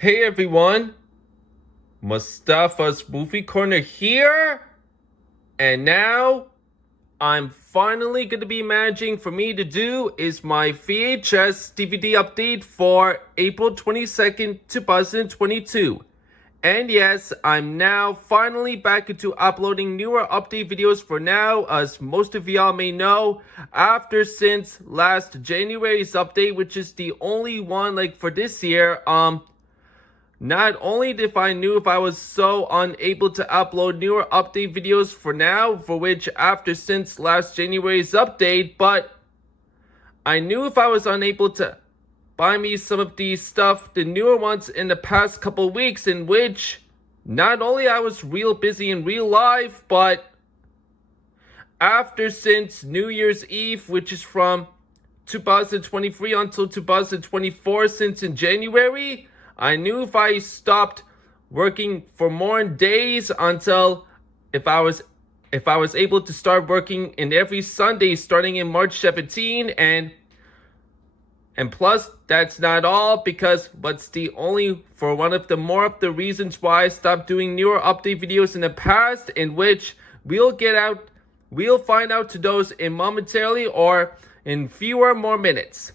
Hey everyone, Mustafa's Movie Corner here, and now I'm finally going to be managing for me to do is my VHS DVD update for April 22nd, 2022. And yes, I'm now finally back into uploading newer update videos for now, as most of y'all may know, since last January's update, which is the only one for this year, not only if I knew if I was so unable to upload newer update videos for now, for which since last January's update, but I knew if I was unable to buy me some of these stuff, the newer ones in the past couple weeks, in which not only I was real busy in real life, but since New Year's Eve, which is from 2023 until 2024, since in January, I knew if I stopped working for more days until if I was able to start working in every Sunday starting in March 17, and plus that's not all, because what's the only for one of the more of the reasons why I stopped doing newer update videos in the past, in which we'll find out to those in momentarily or in fewer more minutes.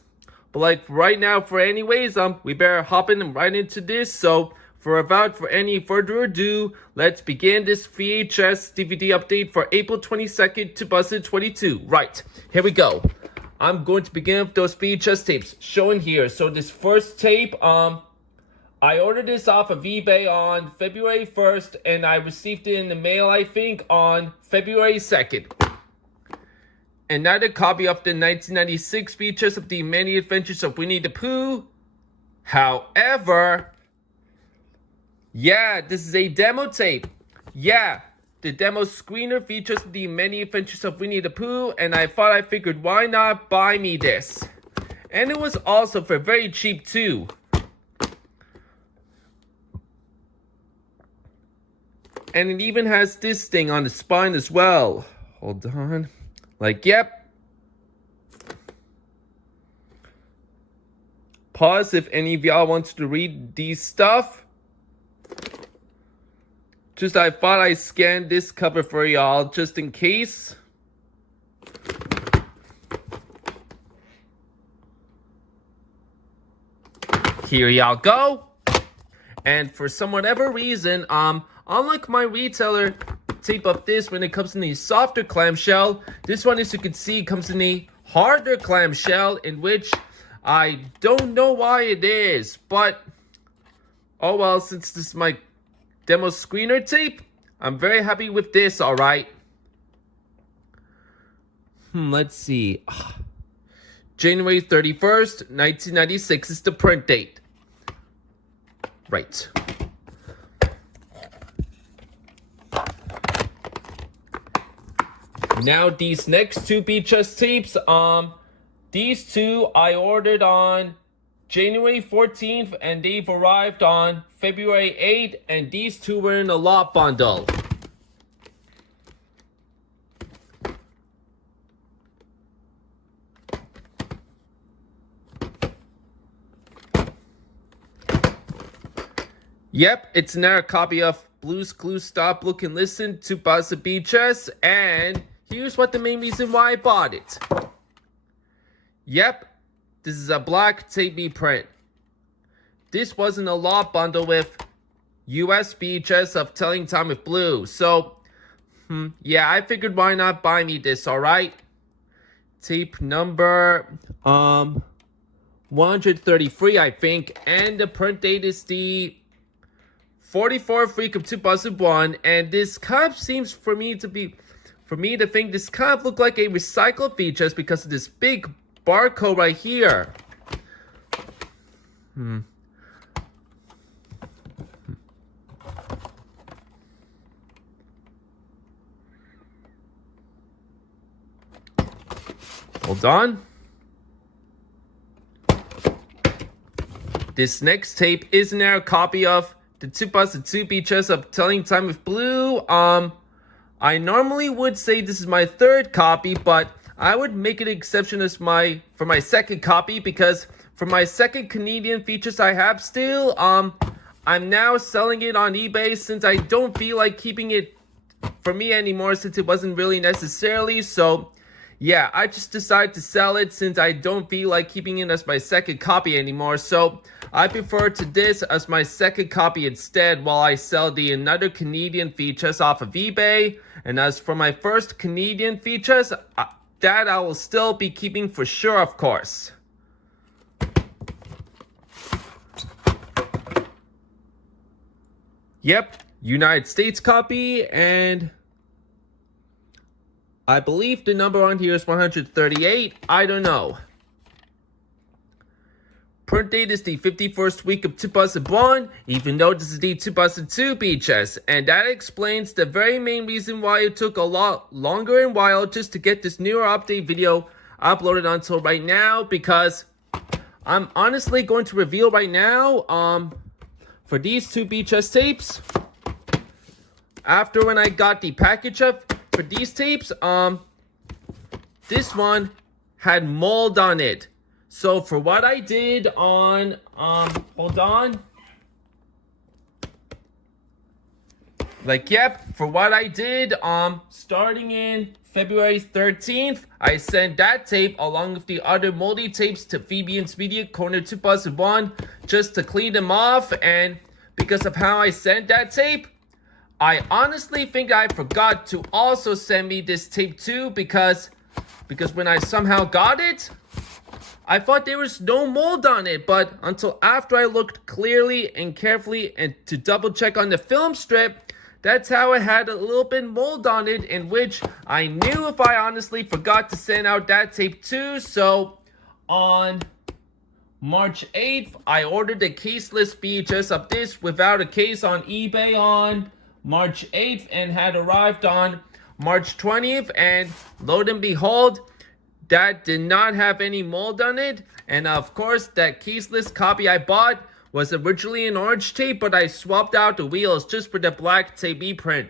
But right now, for anyways, we better hop in right into this. So for any further ado, let's begin this VHS DVD update for April 22nd, 2022. Right, here we go. I'm going to begin with those VHS tapes shown here. So this first tape, I ordered this off of eBay on February 1st, and I received it in the mail, I think, on February 2nd. Another copy of the 1996 VHS of The Many Adventures of Winnie the Pooh. However, yeah, this is a demo tape. Yeah, the demo screener features The Many Adventures of Winnie the Pooh, and I figured why not buy me this. And it was also for very cheap too. And it even has this thing on the spine as well. Hold on. Yep. Pause if any of y'all wants to read these stuff. Just I thought I scanned this cover for y'all just in case. Here y'all go. And for some whatever reason, unlike my retailer tape of this, when it comes in the softer clamshell, this one, as you can see, comes in the harder clamshell, in which I don't know why it is, but oh well, since this is my demo screener tape, I'm very happy with this. All right, let's see. January 31st, 1996 is the print date. Right. Now these next two VHS tapes, these two I ordered on January 14th, and they've arrived on February 8th, and these two were in a lot bundle. Yep, it's another copy of Blue's Clues Stop, Look, and Listen to Buzz the VHS, and here's what the main reason why I bought it. Yep, this is a black tape print. This wasn't a lot bundle with US VHS of Telling Time with Blue. So, yeah, I figured why not buy me this, alright? Tape number 133, I think, and the print date is the 44th week of 2001, and this kind of seems for me to think this kind of look like a recycled VHS because of this big barcode right here. Hold on. This next tape is now a copy of the 2002 VHS of Telling Time with Blue. I normally would say this is my third copy, but I would make an exception for my second copy, because for my second Canadian features I have still, I'm now selling it on eBay since I don't feel like keeping it for me anymore, since it wasn't really necessarily. So yeah, I just decided to sell it since I don't feel like keeping it as my second copy anymore. So I prefer to this as my second copy instead, while I sell the another Canadian VHS off of eBay. And as for my first Canadian VHS, that I will still be keeping for sure, of course. Yep, United States copy, and I believe the number on here is 138. I don't know. Print date is the 51st week of 2001, even though this is the 2002 VHS. And that explains the very main reason why it took a lot longer and while just to get this newer update video uploaded until right now. Because I'm honestly going to reveal right now, for these two VHS tapes, after when I got the package up for these tapes, this one had mold on it. So for what I did on, hold on. For what I did, starting in February 13th, I sent that tape along with the other moldy tapes to Fabian's Media Corner 2001 just to clean them off. And because of how I sent that tape, I honestly think I forgot to also send me this tape too, because when I somehow got it, I thought there was no mold on it, but until after I looked clearly and carefully and to double check on the film strip, that's how it had a little bit mold on it, in which I knew if I honestly forgot to send out that tape too. So on March 8th, I ordered a caseless VHS of this without a case on eBay on March 8th and had arrived on March 20th, and lo and behold, that did not have any mold on it. And of course, that caseless copy I bought was originally an orange tape, but I swapped out the wheels just for the black tape print,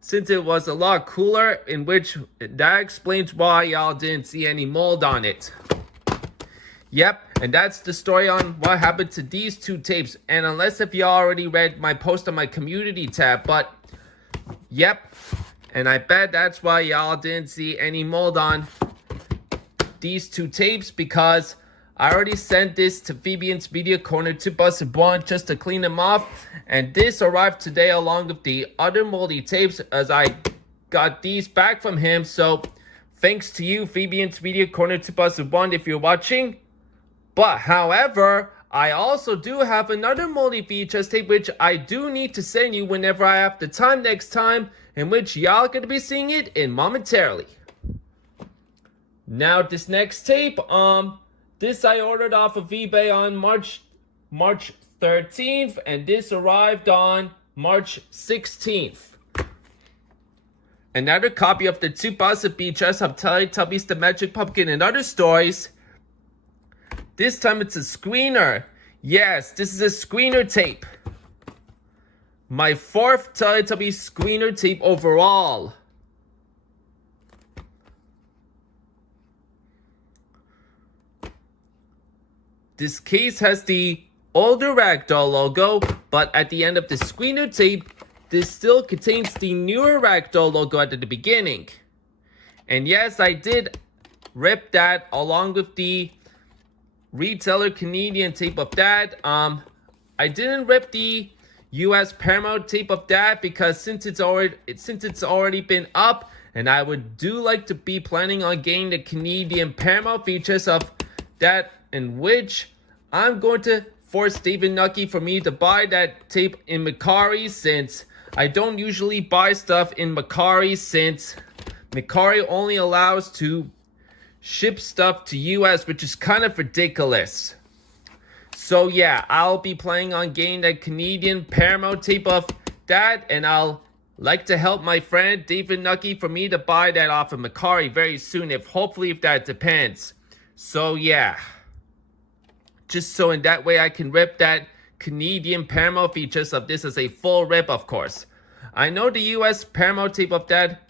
since it was a lot cooler, in which that explains why y'all didn't see any mold on it. Yep, and that's the story on what happened to these two tapes. And unless if you already read my post on my community tab, but yep, and I bet that's why y'all didn't see any mold on these two tapes, because I already sent this to Fabian's Media Corner 2001 just to clean them off. And this arrived today along with the other moldy tapes, as I got these back from him. So thanks to you, Fabian's Media Corner 2001, if you're watching. But however, I also do have another moldy VHS tape which I do need to send you whenever I have the time next time, in which y'all gonna be seeing it in momentarily. Now this next tape, this I ordered off of eBay on March 13th, and this arrived on March 16th. Another copy of the 2000 VHS of Teletubbies, The Magic Pumpkin, and Other Stories. This time it's a screener. Yes, this is a screener tape. My fourth Teletubbies screener tape overall. This case has the older Ragdoll logo, but at the end of the screener tape, this still contains the newer Ragdoll logo at the beginning. And yes, I did rip that along with the retailer Canadian tape of that. I didn't rip the US Paramount tape of that because since it's already been up, and I would do like to be planning on getting the Canadian Paramount features of that, in which I'm going to force David Nucky for me to buy that tape in Macari, since I don't usually buy stuff in Macari, since Macari only allows to ship stuff to US, which is kind of ridiculous. So yeah, I'll be planning on getting that Canadian Paramount tape of that, and I'll like to help my friend David Nucky for me to buy that off of Macari very soon, if that depends. So yeah, just so in that way I can rip that Canadian Paramount features of this as a full rip, of course. I know the US Paramount tape of that,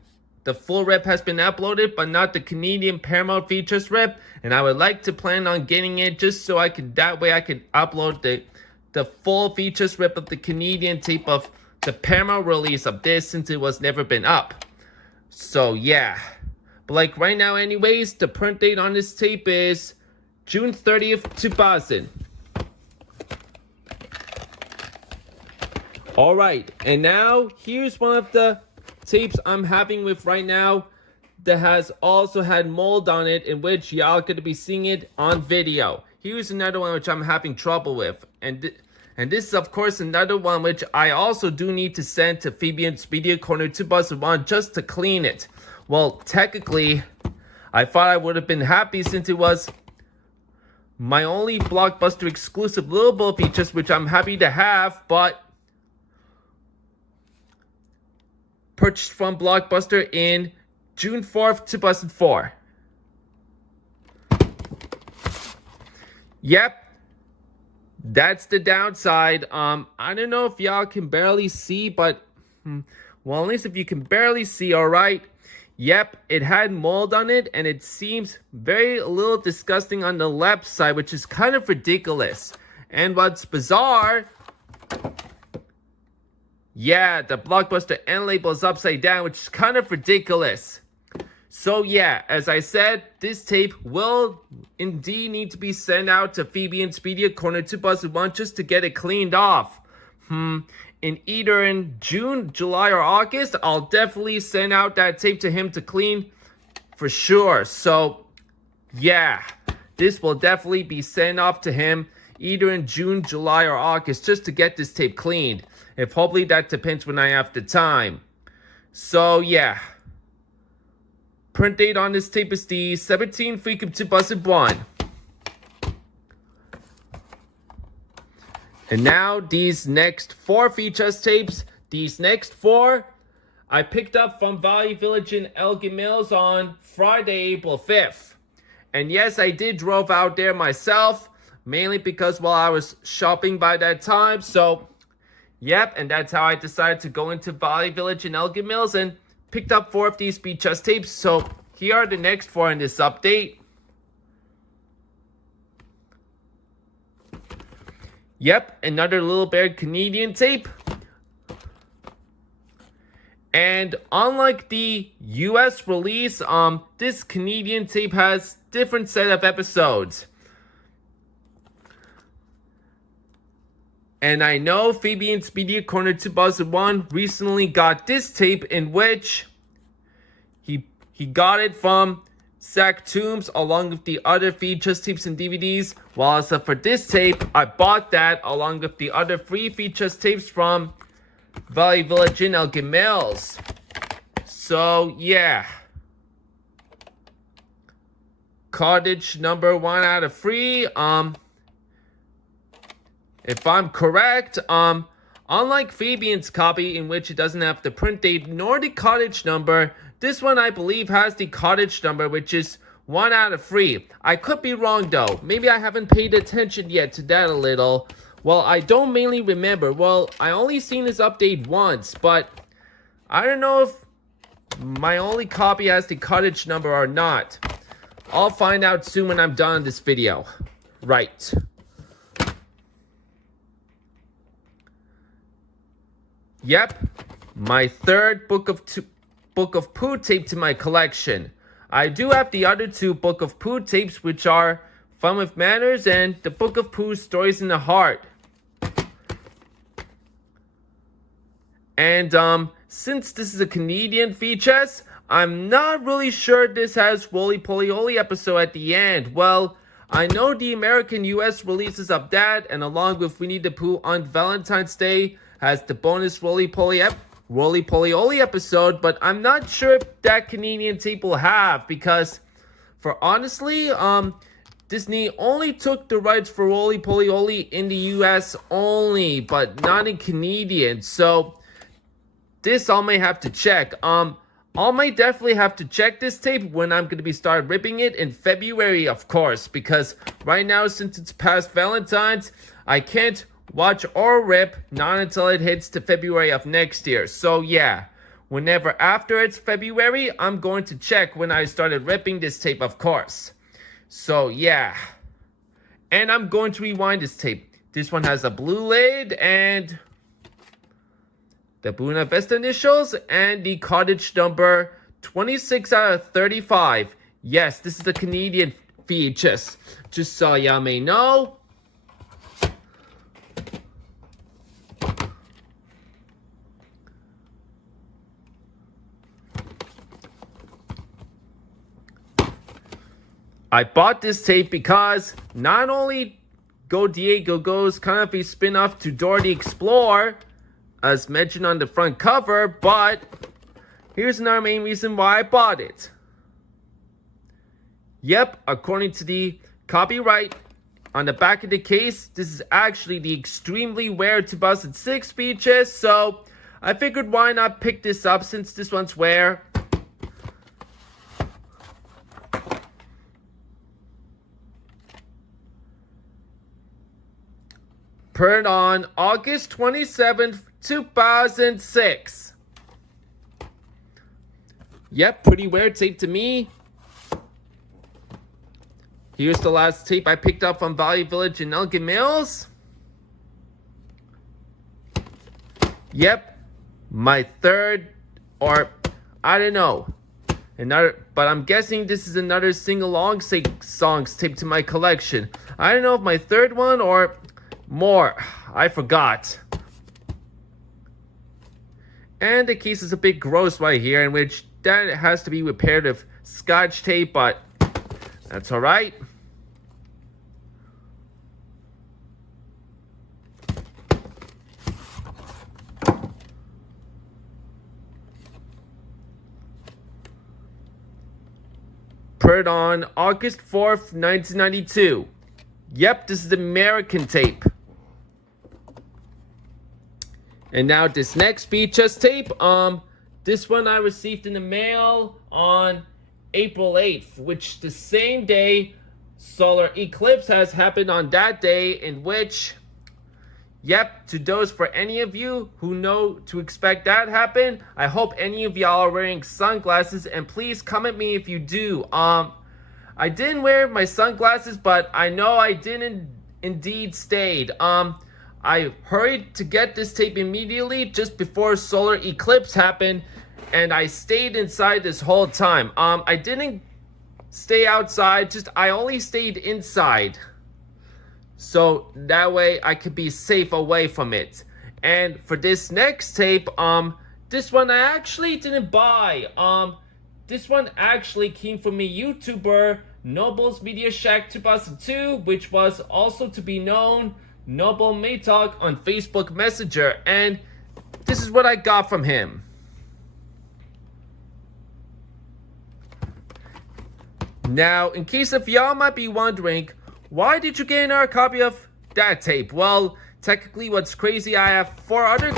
the full rip has been uploaded, but not the Canadian Paramount features rip, and I would like to plan on getting it just so that way I can upload the the full features rip of the Canadian tape of the Paramount release of this, since it was never been up. So yeah, but like right now anyways, the print date on this tape is June 30th, 2000. Alright, and now here's one of the tapes I'm having with right now that has also had mold on it, in which y'all gonna be seeing it on video. Here's another one which I'm having trouble with, and this is of course another one which I also do need to send to Fabian's Media Corner 2001 just to clean it. Well, technically, I thought I would have been happy since it was my only Blockbuster exclusive little bowl features, which I'm happy to have, but purchased from Blockbuster in June 4th, 2004. Yep, that's the downside. I don't know if y'all can barely see, but well, at least if you can barely see, alright. Yep, it had mold on it, and it seems very a little disgusting on the left side, which is kind of ridiculous. And what's bizarre, yeah, the Blockbuster end label is upside down, which is kind of ridiculous. So yeah, as I said, this tape will indeed need to be sent out to Fabian's Media Corner 2001 just to get it cleaned off. Either in June, July, or August, I'll definitely send out that tape to him to clean for sure. So yeah, this will definitely be sent off to him either in June, July, or August just to get this tape cleaned. If hopefully that depends when I have the time. So yeah, print date on this tape is the 17th week of 2001. And now these next 4 features tapes, these next 4, I picked up from Valley Village in Elgin Mills on Friday, April 5th. And yes, I did drove out there myself, mainly because while I was shopping by that time. So yep, and that's how I decided to go into Valley Village in Elgin Mills and picked up 4 of these VHS tapes. So here are the next 4 in this update. Yep, another Little Bear Canadian tape. And unlike the US release, this Canadian tape has different set of episodes. And I know Fabian's Media Corner 2001 recently got this tape, in which he got it from Zach Toombs along with the other features tapes and DVDs. While as for this tape, I bought that along with the other free features tapes from Valley Village in Elgin Mills. So yeah, cottage number 1 out of 3. If I'm correct, unlike Fabian's copy, in which it doesn't have the print date nor the cottage number, this one I believe has the cottage number, which is 1 out of 3. I could be wrong though. Maybe I haven't paid attention yet to that a little. Well, I don't mainly remember. Well, I only seen this update once, but I don't know if my only copy has the cottage number or not. I'll find out soon when I'm done this video. Right. Yep, my third Book of Pooh tape to my collection. I do have the other 2 Book of Pooh tapes, which are Fun with Manners and the Book of Pooh Stories in the Heart. And since this is a Canadian VHS, I'm not really sure this has Roly Poly Oly episode at the end. Well, I know the American US releases of that, and along with Winnie the Pooh on Valentine's Day has the bonus Roly Poly Oly episode, but I'm not sure if that Canadian tape will have, because for honestly, Disney only took the rights for Roly Poly Oly in the US only, but not in Canadian. So this I may have to check. I might definitely have to check this tape when I'm going to be start ripping it in February, of course, because right now, since it's past Valentine's, I can't watch or rip not until it hits to February of next year. So yeah, whenever after it's February, I'm going to check when I started ripping this tape, of course. So yeah, and I'm going to rewind this tape. This one has a blue lid and the Buena Vista initials and the cottage number 26 out of 35. Yes, this is a Canadian VHS. Just so y'all may know. I bought this tape because not only Go Diego Go's kind of a spin-off to Dora the Explorer, as mentioned on the front cover, but here's another main reason why I bought it. Yep, according to the copyright on the back of the case, this is actually the extremely rare 2006 VHS, so I figured why not pick this up since this one's rare. Put on August 27th, 2006. Yep, pretty rare tape to me. Here's the last tape I picked up from Value Village in Elgin Mills. Yep, my third, or I don't know, but I'm guessing this is another sing-along songs tape to my collection. I don't know if my third one or more. I forgot. And the case is a bit gross right here, in which that has to be repaired with Scotch tape, but that's alright. Put on August 4th, 1992. Yep, this is American tape. And now this next VHS tape, this one I received in the mail on April 8th, which the same day solar eclipse has happened on that day, in which, yep, to those, for any of you who know to expect that happen, I hope any of y'all are wearing sunglasses, and please comment me if you do. I didn't wear my sunglasses, but I know I didn't indeed stayed. I hurried to get this tape immediately just before solar eclipse happened, and I stayed inside this whole time. I didn't stay outside, I only stayed inside. So that way I could be safe away from it. And for this next tape, this one I actually didn't buy. This one actually came from a YouTuber, Noble's Media Shack 2002, which was also to be known Noble May Talk on Facebook Messenger, and this is what I got from him. Now, in case if y'all might be wondering, why did you get another copy of that tape? Well, technically what's crazy, I have 4 other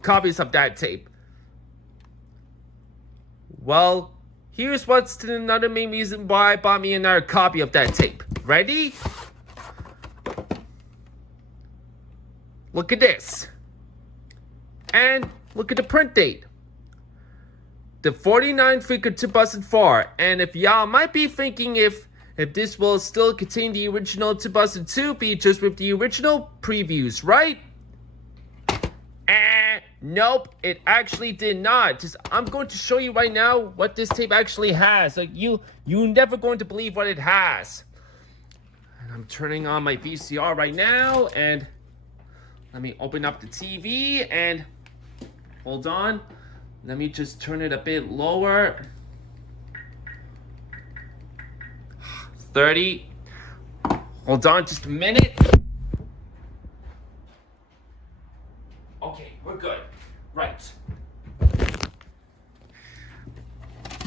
copies of that tape. Well, here's what's another main reason why I bought me another copy of that tape. Ready? Look at this. And look at the print date. The 49th week of 2004. And if y'all might be thinking if this will still contain the original 2002 features with the original previews, right? Nope, it actually did not. I'm going to show you right now what this tape actually has. Like you're never going to believe what it has. And I'm turning on my VCR right now, and let me open up the TV, and hold on. Let me just turn it a bit lower. 30. Hold on just a minute. Okay, we're good. Right.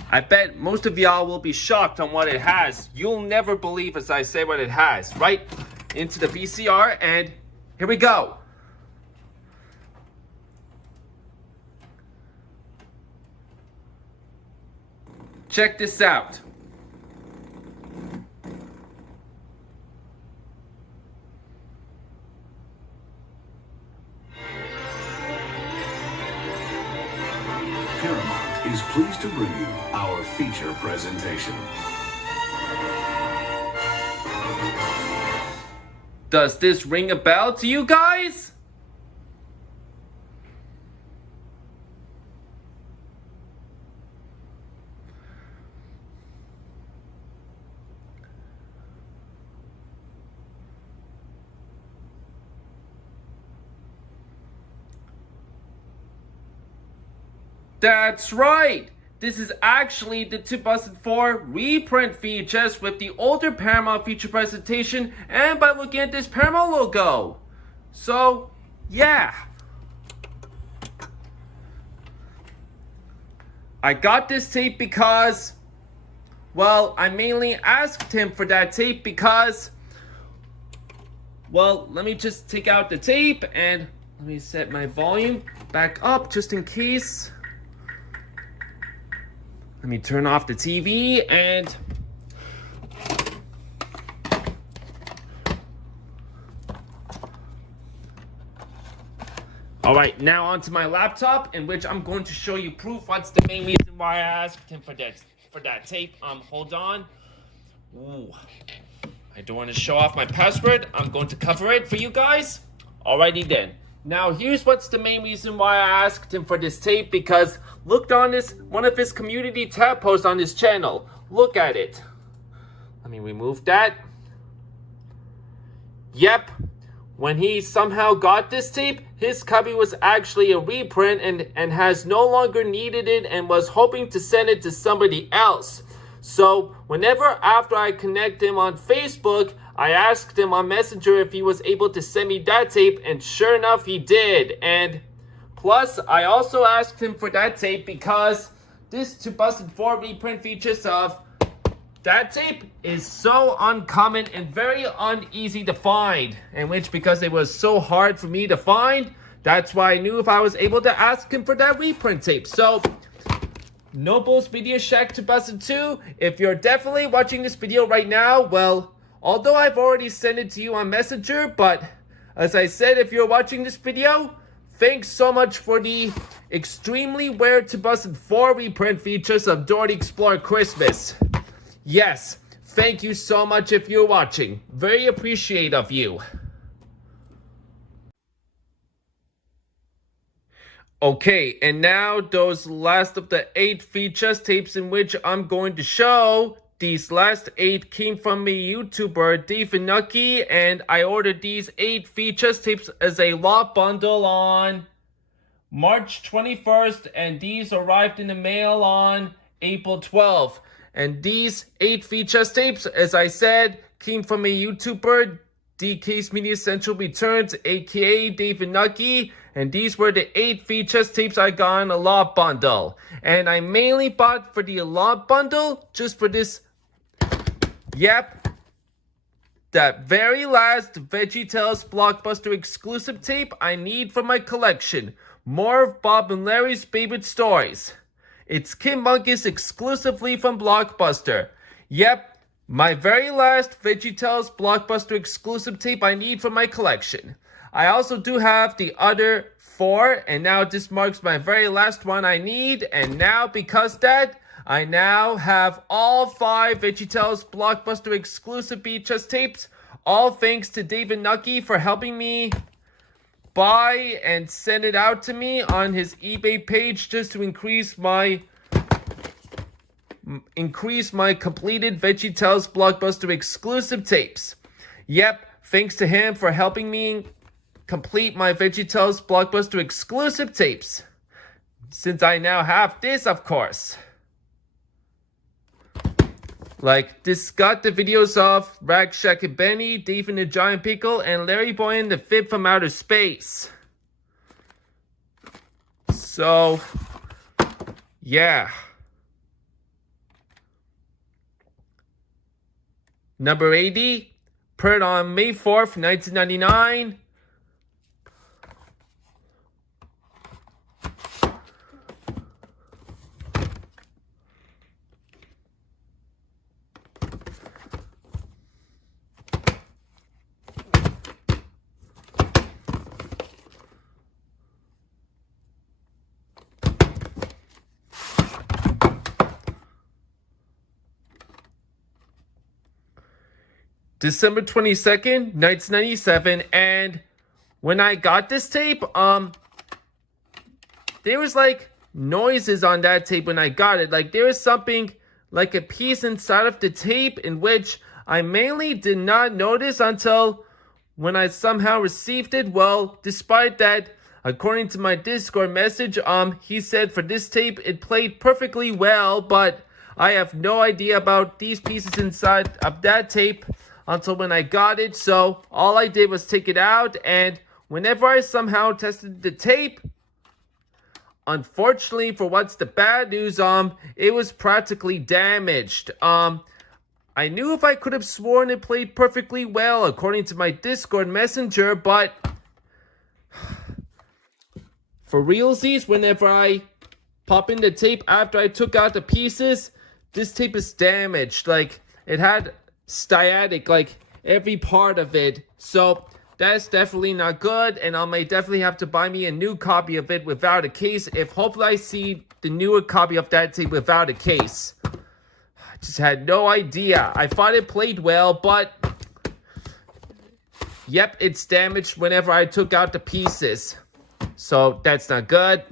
I bet most of y'all will be shocked on what it has. You'll never believe as I say what it has. Right into the VCR, and here we go. Check this out. Paramount is pleased to bring you our feature presentation. Does this ring a bell to you guys? That's right! This is actually the 2004 reprint VHS with the older Paramount feature presentation and by looking at this Paramount logo. So, yeah. I got this tape because, well, I mainly asked him for that tape because, well, let me just take out the tape and let me set my volume back up just in case. Let me turn off the TV and alright, now onto my laptop in which I'm going to show you proof. What's the main reason why I asked him for that tape. Hold on. Ooh. I don't want to show off my password. I'm going to cover it for you guys. Alrighty then. Now here's what's the main reason why I asked him for this tape, because looked on one of his community tab posts on his channel. Look at it. Let me remove that. Yep. When he somehow got this tape, his copy was actually a reprint and has no longer needed it and was hoping to send it to somebody else. So whenever after I connect him on Facebook, I asked him on Messenger if he was able to send me that tape, and sure enough he did. And plus I also asked him for that tape because this 2004 reprint features of that tape is so uncommon and very uneasy to find, in which because it was so hard for me to find, that's why I knew if I was able to ask him for that reprint tape. So Noble's Video Shack 2002, if you're definitely watching this video right now, well, although I've already sent it to you on Messenger, but as I said, if you're watching this video, thanks so much for the extremely rare 2004 reprint features of Dora the Explorer Christmas. Yes, thank you so much if you're watching. Very appreciative of you. Okay, and now those last of the 8 features tapes in which I'm going to show. These last 8 came from a YouTuber, David Nucky, and I ordered these 8 features tapes as a lot bundle on March 21st, and these arrived in the mail on April 12th. And these 8 features tapes, as I said, came from a YouTuber, DK's Media Central Returns, aka David Nucky, and these were the 8 features tapes I got in a lot bundle. And I mainly bought for the lot bundle just for this, yep, that very last VeggieTales Blockbuster exclusive tape I need for my collection. More of Bob and Larry's favorite stories. It's Kim Mungus exclusively from Blockbuster. Yep, my very last VeggieTales Blockbuster exclusive tape I need for my collection. I also do have the other 4, and now this marks my very last one I need. And now, because that, I now have all 5 VeggieTales Blockbuster exclusive VHS tapes. All thanks to David Nucky for helping me buy and send it out to me on his eBay page just to increase my completed VeggieTales Blockbuster exclusive tapes. Yep, thanks to him for helping me complete my VeggieTales Blockbuster exclusive tapes. Since I now have this, of course. Like, this got the videos of Rag Shack and Benny, Dave and the Giant Pickle, and Larry Boy and the Fib from Outer Space. So, yeah. Number 80, printed on May 4th, 1999. December 22nd, 1997, and when I got this tape, there was like noises on that tape when I got it. Like there was something like a piece inside of the tape in which I mainly did not notice until when I somehow received it. Well, despite that, according to my Discord message, he said for this tape it played perfectly well, but I have no idea about these pieces inside of that tape until when I got it. So all I did was take it out, and whenever I somehow tested the tape, unfortunately for what's the bad news, it was practically damaged. I knew if I could have sworn it played perfectly well according to my Discord messenger, but for realsies, whenever I pop in the tape after I took out the pieces, this tape is damaged. Like it had static, like every part of it. So that's definitely not good, and I may definitely have to buy me a new copy of it without a case, if hopefully I see the newer copy of that tape without a case. I just had no idea. I thought it played well, but yep, it's damaged whenever I took out the pieces. So that's not good.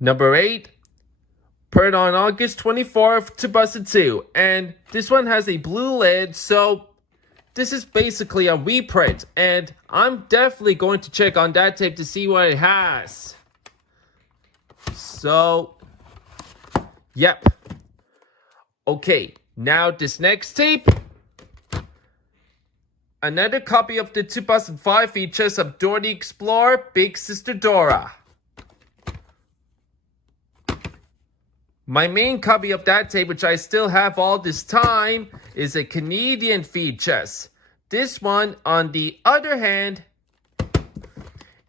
Number 8, printed on August 24th, 2002. And this one has a blue lid, so this is basically a reprint. And I'm definitely going to check on that tape to see what it has. So, yep. Okay, now this next tape. Another copy of the 2005 VHS of Dora the Explorer, Big Sister Dora. My main copy of that tape, which I still have all this time, is a Canadian VHS. This one, on the other hand,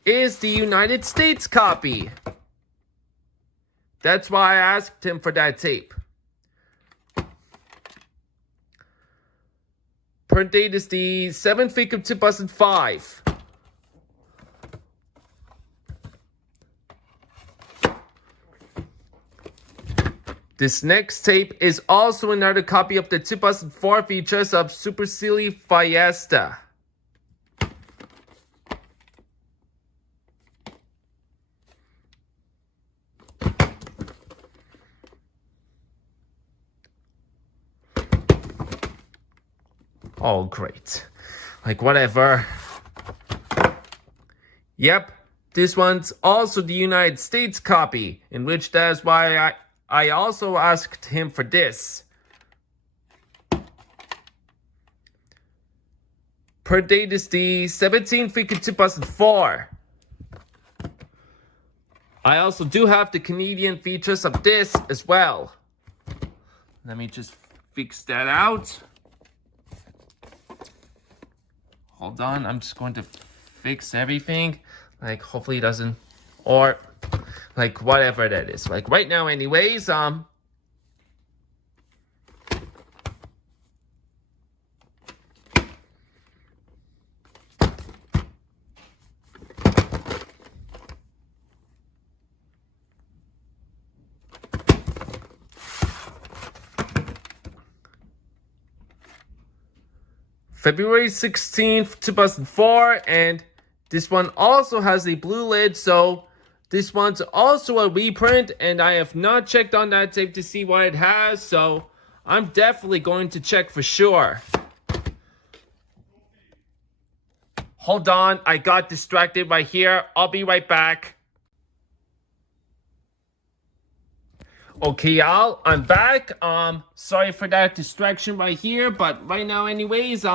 is the United States copy. That's why I asked him for that tape. Print date is the 7th week of 2005. This next tape is also another copy of the 2004 VHS of Super Silly Fiesta. Oh, great. Like, whatever. Yep, this one's also the United States copy, in which that's why I also asked him for this. Per date is the 17th week of 2004. I also do have the Canadian features of this as well. Let me just fix that out. Hold on, I'm just going to fix everything. Like, hopefully it doesn't, or like whatever that is. Like right now anyways, February 16th, 2004, and this one also has a blue lid, so this one's also a reprint, and I have not checked on that tape to see what it has, so I'm definitely going to check for sure. Hold on, I got distracted right here. I'll be right back. Okay, y'all, I'm back. Sorry for that distraction right here, but right now anyways,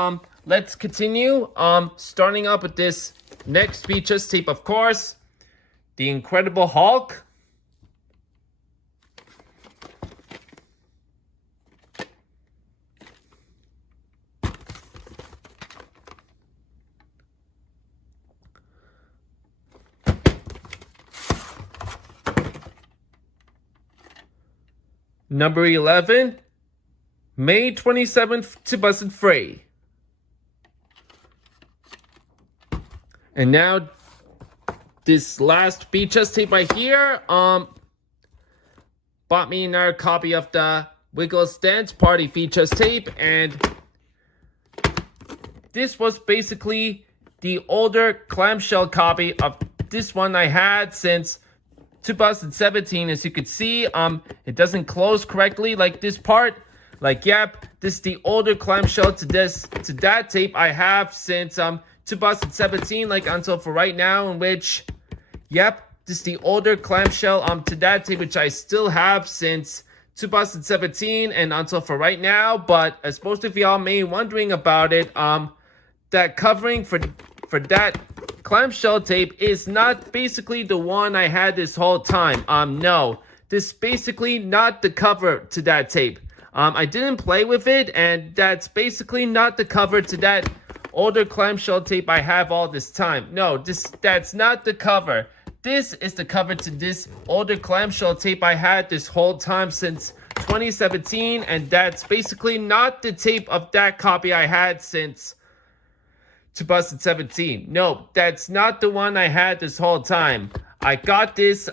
let's continue. Starting up with this next VHS tape, of course. The Incredible Hulk. Number 11, May 27th, 2003. And now, this last VHS tape right here, bought me another copy of the Wiggles Dance Party VHS tape, and this was basically the older clamshell copy of this one I had since 2017. As you could see, it doesn't close correctly, like this part. Like, yep, this is the older clamshell to that tape I have since 2017, like until for right now, in which, yep, this is the older clamshell to that tape, which I still have since 2017 and until for right now. But as most of y'all may be wondering about it, that covering for that clamshell tape is not basically the one I had this whole time. No, this is basically not the cover to that tape. I didn't play with it, and that's basically not the cover to that older clamshell tape I have all this time. No, that's not the cover. This is the cover to this older clamshell tape I had this whole time since 2017, and that's basically not the tape of that copy I had since 2017. No, that's not the one I had this whole time. I got this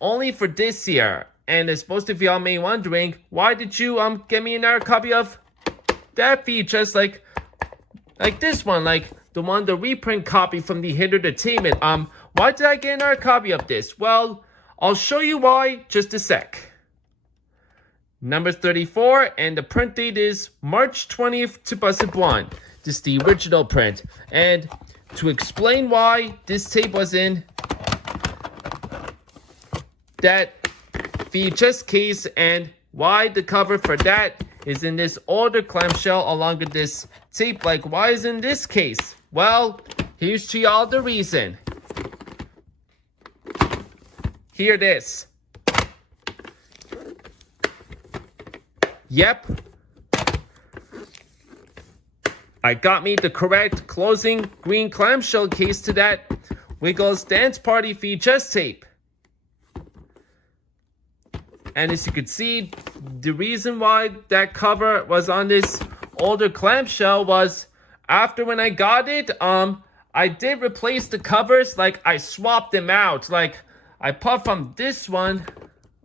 only for this year. And as most of y'all may be wondering, why did you get me another copy of that VHS like this one, like the reprint copy from the Hit Entertainment? Why did I get another copy of this? Well, I'll show you why just a sec. Number 34, and the print date is March 20th, 2001. This is the original print. And to explain why this tape was in that VHS case and why the cover for that is in this older clamshell along with this tape, like why is in this case? Well, here's to y'all the reason. Here it is. Yep. I got me the correct closing green clamshell case to that Wiggles Dance Party VHS tape. And as you can see, the reason why that cover was on this older clamshell was after when I got it, I did replace the covers, like I swapped them out. Like I put from this one,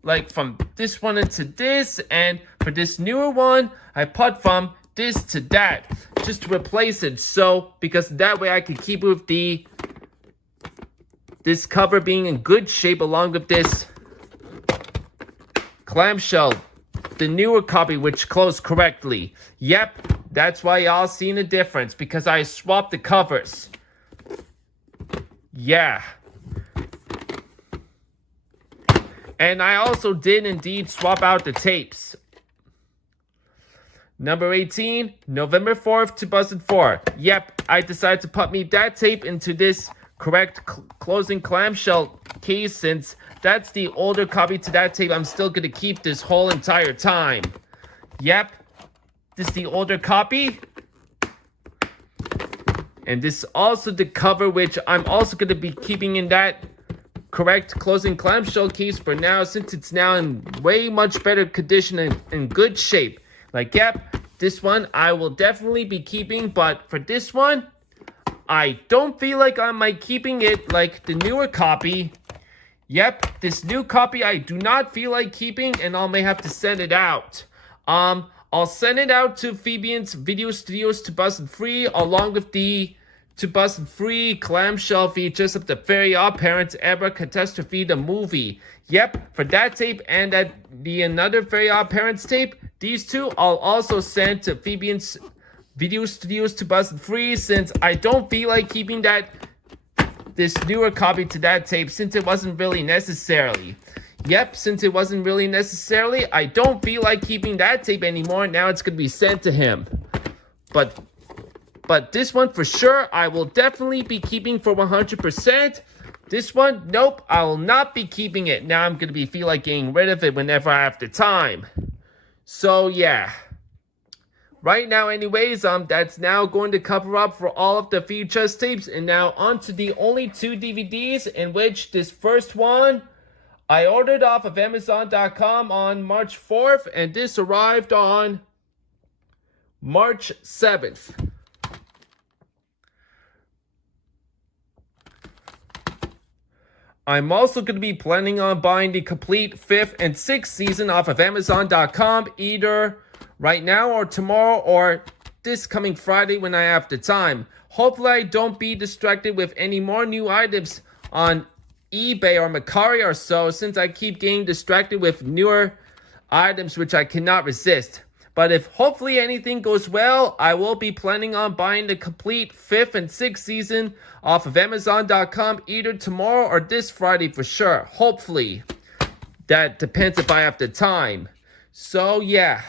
like from this one into this, and for this newer one, I put from this to that, just to replace it. So, because that way I could keep with this cover being in good shape along with this clamshell, the newer copy, which closed correctly. Yep, that's why y'all seen the difference, because I swapped the covers. Yeah. And I also did indeed swap out the tapes. Number 18, November 4th, 2004. Yep, I decided to put me that tape into this correct closing clamshell case, since that's the older copy to that tape I'm still going to keep this whole entire time. Yep, this is the older copy. And this is also the cover, which I'm also going to be keeping in that correct closing clamshell case for now, since it's now in way much better condition and in good shape. Like, yep, this one I will definitely be keeping, but for this one, I don't feel like I might keeping it like the newer copy. Yep, this new copy I do not feel like keeping, and I may have to send it out. I'll send it out to Fabian's Video Studios 2003, along with the 2003 clamshell VHS of the Very Odd Parents Era Catastrophe the movie. Yep, for that tape and the another Very Odd Parents tape, these two I'll also send to Fabian's Video Studios 2003, since I don't feel like keeping this newer copy to that tape, since it wasn't really necessarily. Yep, since it wasn't really necessarily, I don't feel like keeping that tape anymore. Now it's gonna be sent to him. But this one for sure, I will definitely be keeping for 100%. This one, nope, I will not be keeping it. Now I'm gonna feel like getting rid of it whenever I have the time. So yeah. Right now anyways, that's now going to cover up for all of the VHS tapes, and now on to the only two DVDs, in which this first one, I ordered off of Amazon.com on March 4th, and this arrived on March 7th. I'm also going to be planning on buying the complete 5th and 6th season off of Amazon.com either right now or tomorrow or this coming Friday when I have the time. Hopefully I don't be distracted with any more new items on eBay or Mercari or so, since I keep getting distracted with newer items which I cannot resist. But if hopefully anything goes well, I will be planning on buying the complete 5th and 6th season off of Amazon.com either tomorrow or this Friday for sure. Hopefully. That depends if I have the time. So yeah.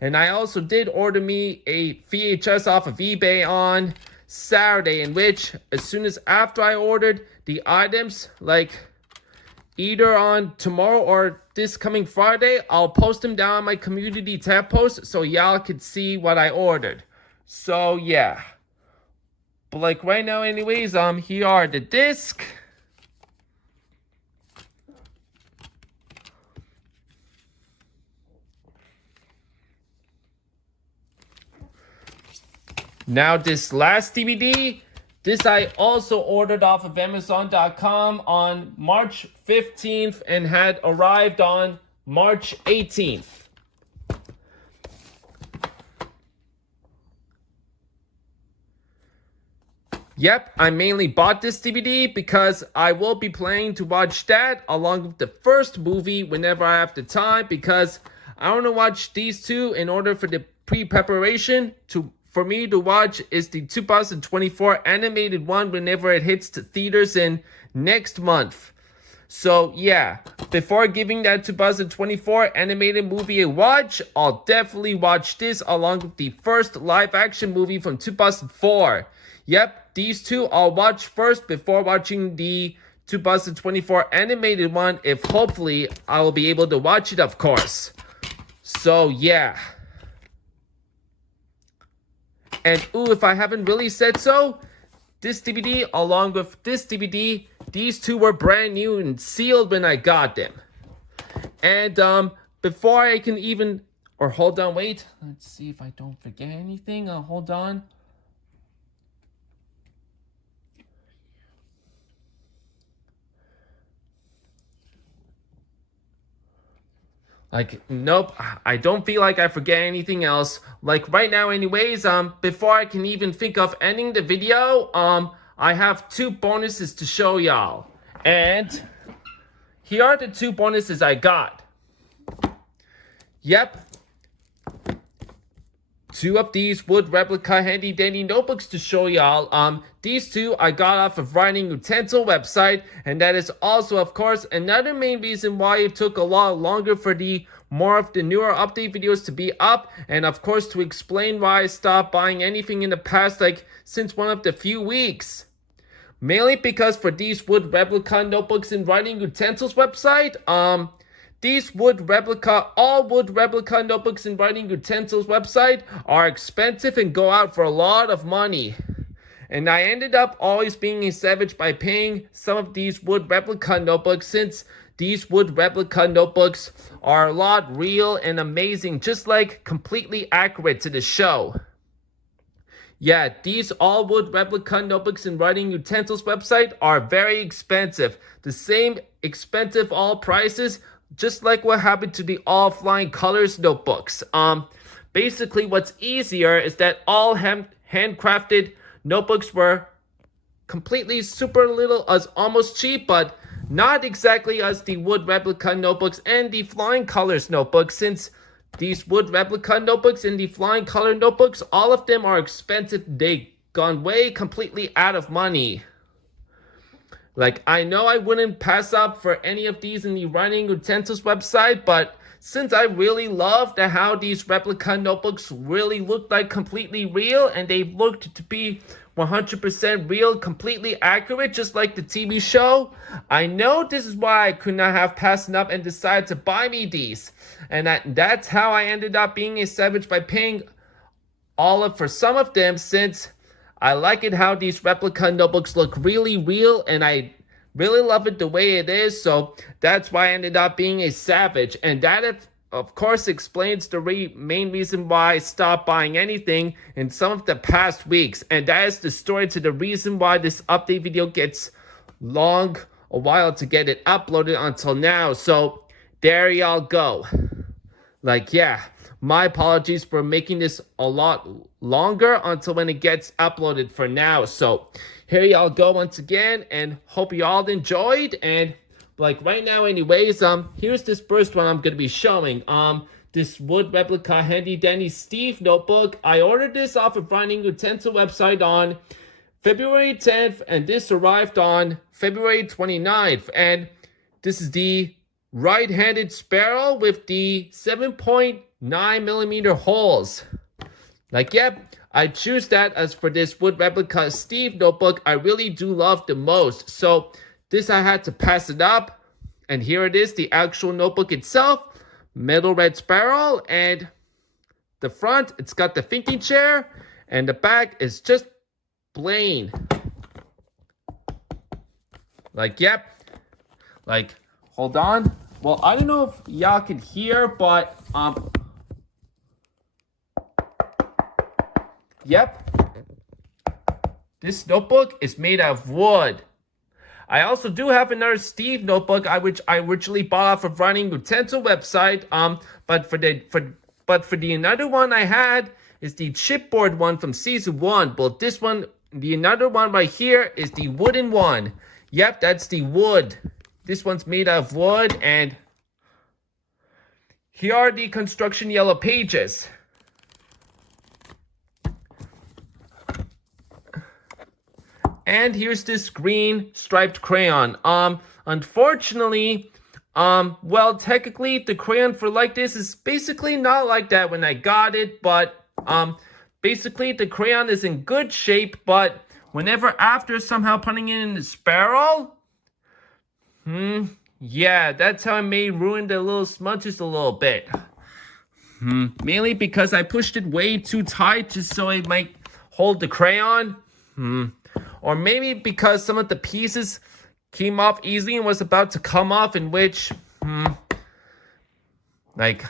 And I also did order me a VHS off of eBay on Saturday, in which as soon as after I ordered the items, like either on tomorrow or this coming Friday, I'll post them down on my community tab post so y'all can see what I ordered. So yeah. But like right now anyways, here are the discs. Now this last DVD, this I also ordered off of Amazon.com on March 15th and had arrived on March 18th. Yep, I mainly bought this DVD because I will be planning to watch that along with the first movie whenever I have the time, because I want to watch these two in order for the pre-preparation for me to watch is the 2024 animated one whenever it hits the theaters in next month. So yeah, before giving that 2024 animated movie a watch, I'll definitely watch this along with the first live action movie from 2004. Yep, these two I'll watch first before watching the 2024 animated one, if hopefully I will be able to watch it, of course. So yeah. And ooh, if I haven't really said so, this DVD along with this DVD, these two were brand new and sealed when I got them. And before I can even, or hold on, wait. Let's see if I don't forget anything. Hold on. Like, nope, I don't feel like I forget anything else. Like, right now anyways, before I can even think of ending the video, I have two bonuses to show y'all. And here are the two bonuses I got. Yep. Two of these wood replica handy dandy notebooks to show y'all. These two I got off of Writing Utensil website, and that is also, of course, another main reason why it took a lot longer for the more of the newer update videos to be up, and of course to explain why I stopped buying anything in the past, like since one of the few weeks. Mainly because for these wood replica notebooks in Writing Utensils website, these all wood replica notebooks in Writing Utensils website are expensive and go out for a lot of money. And I ended up always being a savage by paying some of these wood replica notebooks, since these wood replica notebooks are a lot real and amazing, just like completely accurate to the show. Yeah, these all wood replica notebooks in Writing Utensils website are very expensive. The same expensive all prices, just like what happened to the all flying colors notebooks. Basically what's easier is that all handcrafted notebooks were completely super little as almost cheap, but not exactly as the wood replica notebooks and the flying colors notebooks, since these wood replica notebooks and the flying color notebooks, all of them are expensive. They gone way completely out of money. Like, I know I wouldn't pass up for any of these in the Writing Utensils website, but since I really loved how these replica notebooks really looked like completely real, and they looked to be 100% real, completely accurate, just like the TV show, I know this is why I could not have passed up and decided to buy me these. And that's how I ended up being a savage by paying for some of them, since I like it how these replica notebooks look really real, and I really love it the way it is, so that's why I ended up being a savage. And that, of course, explains the main reason why I stopped buying anything in some of the past weeks. And that is the story to the reason why this update video gets a while to get it uploaded until now. So there y'all go. Like, yeah, my apologies for making this a lot longer until when it gets uploaded for now. So here y'all go once again, and hope you all enjoyed. And like right now anyways, here's this first one I'm gonna be showing. This wood replica handy dandy Steve notebook. I ordered this off of Finding Utensil website on February 10th, and this arrived on February 29th. And this is the right-handed sparrow with the 7.9 millimeter holes. Like, yep, I choose that as for this wood replica Steve notebook I really do love the most. So this I had to pass it up, and here it is, the actual notebook itself. Metal red sparrow, and the front, it's got the thinking chair, and the back is just plain. Like, yep. Like, hold on. Well, I don't know if y'all can hear, but yep. This notebook is made out of wood. I also do have another Steve notebook, which I originally bought off of Finding Utensil website. But for the another one I had is the chipboard one from season 1. But this one, the another one right here, is the wooden one. Yep, that's the wood. This one's made out of wood, and here are the construction yellow pages. And here's this green striped crayon. Unfortunately, well, technically the crayon for like this is basically not like that when I got it, but basically the crayon is in good shape, but whenever after somehow putting it in the spiral, yeah, that's how I may ruin the little smudges a little bit. Mainly because I pushed it way too tight just so it might hold the crayon. Or maybe because some of the pieces came off easily and was about to come off, in which, like,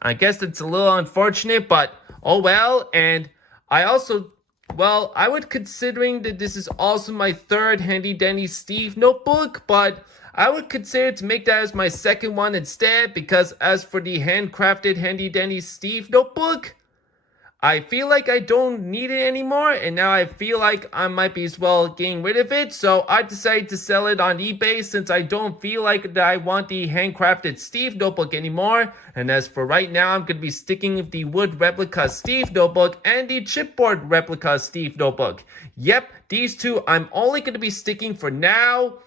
I guess it's a little unfortunate, but oh well. And I also, well, I would considering that this is also my third handy dandy Steve notebook, but I would consider to make that as my second one instead, because as for the handcrafted handy dandy Steve notebook, I feel like I don't need it anymore, and now I feel like I might be as well getting rid of it. So I decided to sell it on eBay since I don't feel like that I want the handcrafted Steve notebook anymore. And as for right now, I'm going to be sticking with the wood replica Steve notebook and the chipboard replica Steve notebook. Yep, these two I'm only going to be sticking for now.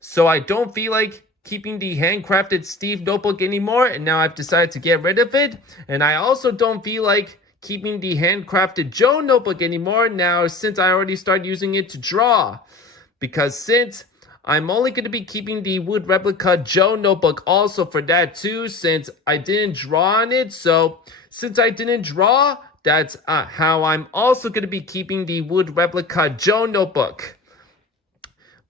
So I don't feel like keeping the handcrafted Steve notebook anymore, and now I've decided to get rid of it. And I also don't feel like keeping the handcrafted Joe notebook anymore now, since I already started using it to draw. Because since I'm only going to be keeping the wood replica Joe notebook also for that too, since I didn't draw on it. So since I didn't draw, that's how I'm also going to be keeping the wood replica Joe notebook.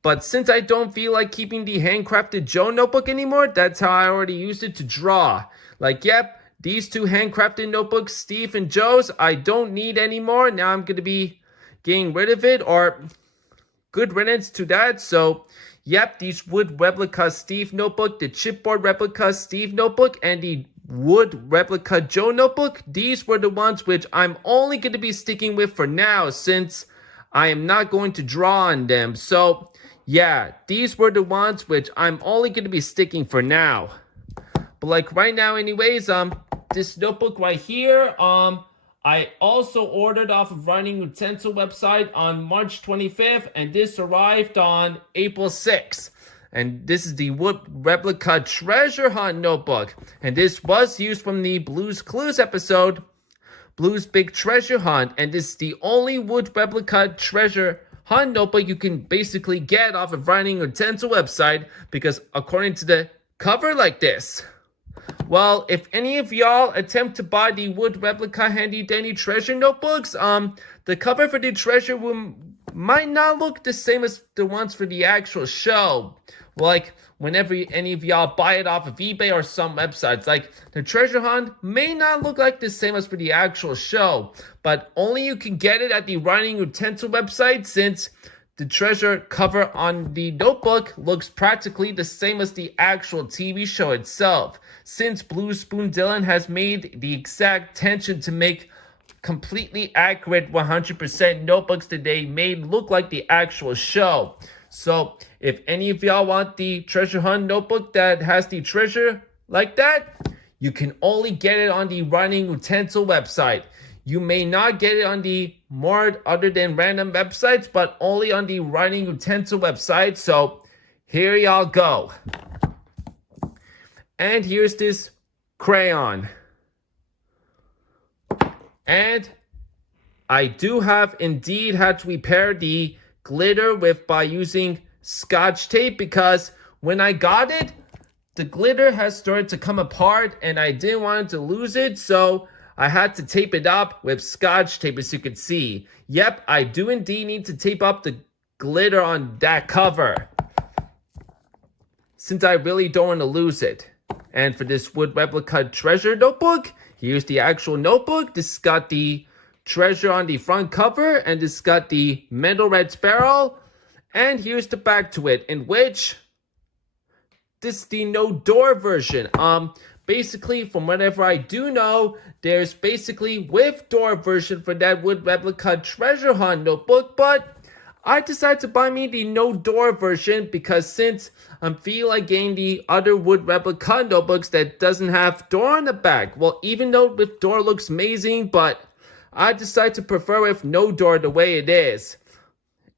But since I don't feel like keeping the handcrafted Joe notebook anymore, that's how I already used it to draw. Like, yep, these two handcrafted notebooks, Steve and Joe's, I don't need anymore. Now I'm going to be getting rid of it, or good riddance to that. So, yep, these wood replica Steve notebook, the chipboard replica Steve notebook, and the wood replica Joe notebook, these were the ones which I'm only going to be sticking with for now, since I am not going to draw on them. So, yeah, these were the ones which I'm only going to be sticking for now. But like right now anyways, this notebook right here, I also ordered off of Finding Utensil website on March 25th, and this arrived on April 6th. And this is the wood replica treasure hunt notebook. And this was used from the Blue's Clues episode, Blue's Big Treasure Hunt. And this is the only wood replica treasure hunt notebook you can basically get off of Finding Utensil website, because according to the cover like this. Well, if any of y'all attempt to buy the wood replica handy dandy treasure notebooks, the cover for the treasure might not look the same as the ones for the actual show. Like, whenever any of y'all buy it off of eBay or some websites, like, the treasure hunt may not look like the same as for the actual show, but only you can get it at the Writing Utensil website, since the treasure cover on the notebook looks practically the same as the actual TV show itself, since Blue Spoon Dylan has made the exact intention to make completely accurate 100% notebooks that they made look like the actual show. So if any of y'all want the treasure hunt notebook that has the treasure like that, you can only get it on the Writing Utensil website. You may not get it on the more other than random websites, but only on the Writing Utensil website. So here y'all go. And here's this crayon. And I do have indeed had to repair the glitter by using Scotch tape, because when I got it, the glitter has started to come apart and I didn't want to lose it, so I had to tape it up with Scotch tape, as you can see. Yep, I do indeed need to tape up the glitter on that cover, since I really don't want to lose it. And for this wood replica treasure notebook, here's the actual notebook. This got the treasure on the front cover, and this got the metal red sparrow. And here's the back to it, in which this is the no door version. Basically, from whatever I do know, there's basically with door version for that wood replica treasure hunt notebook, but I decided to buy me the no door version because since I feel like getting the other wood replica notebooks that doesn't have door on the back. Well, even though with door looks amazing, but I decided to prefer with no door the way it is.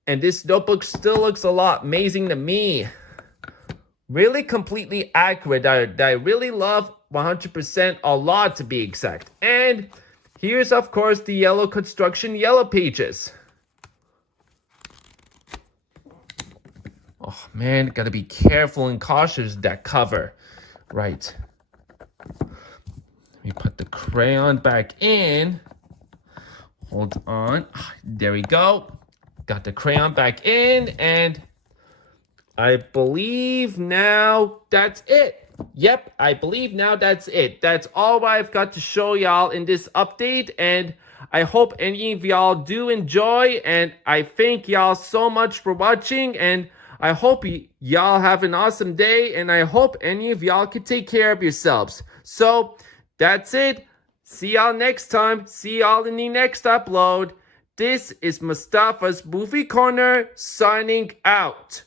And this notebook still looks a lot amazing to me. Really completely accurate. That I really love 100% a lot, to be exact. And here's of course the yellow construction yellow pages. Oh man, gotta be careful and cautious with that cover. Right. Let me put the crayon back in. Hold on. There we go. Got the crayon back in, and I believe now that's it. Yep, I believe now that's it. That's all I've got to show y'all in this update, and I hope any of y'all do enjoy, and I thank y'all so much for watching, and I hope y'all have an awesome day, and I hope any of y'all can take care of yourselves. So, that's it. See y'all next time. See y'all in the next upload. This is Mustafa's Movie Corner signing out.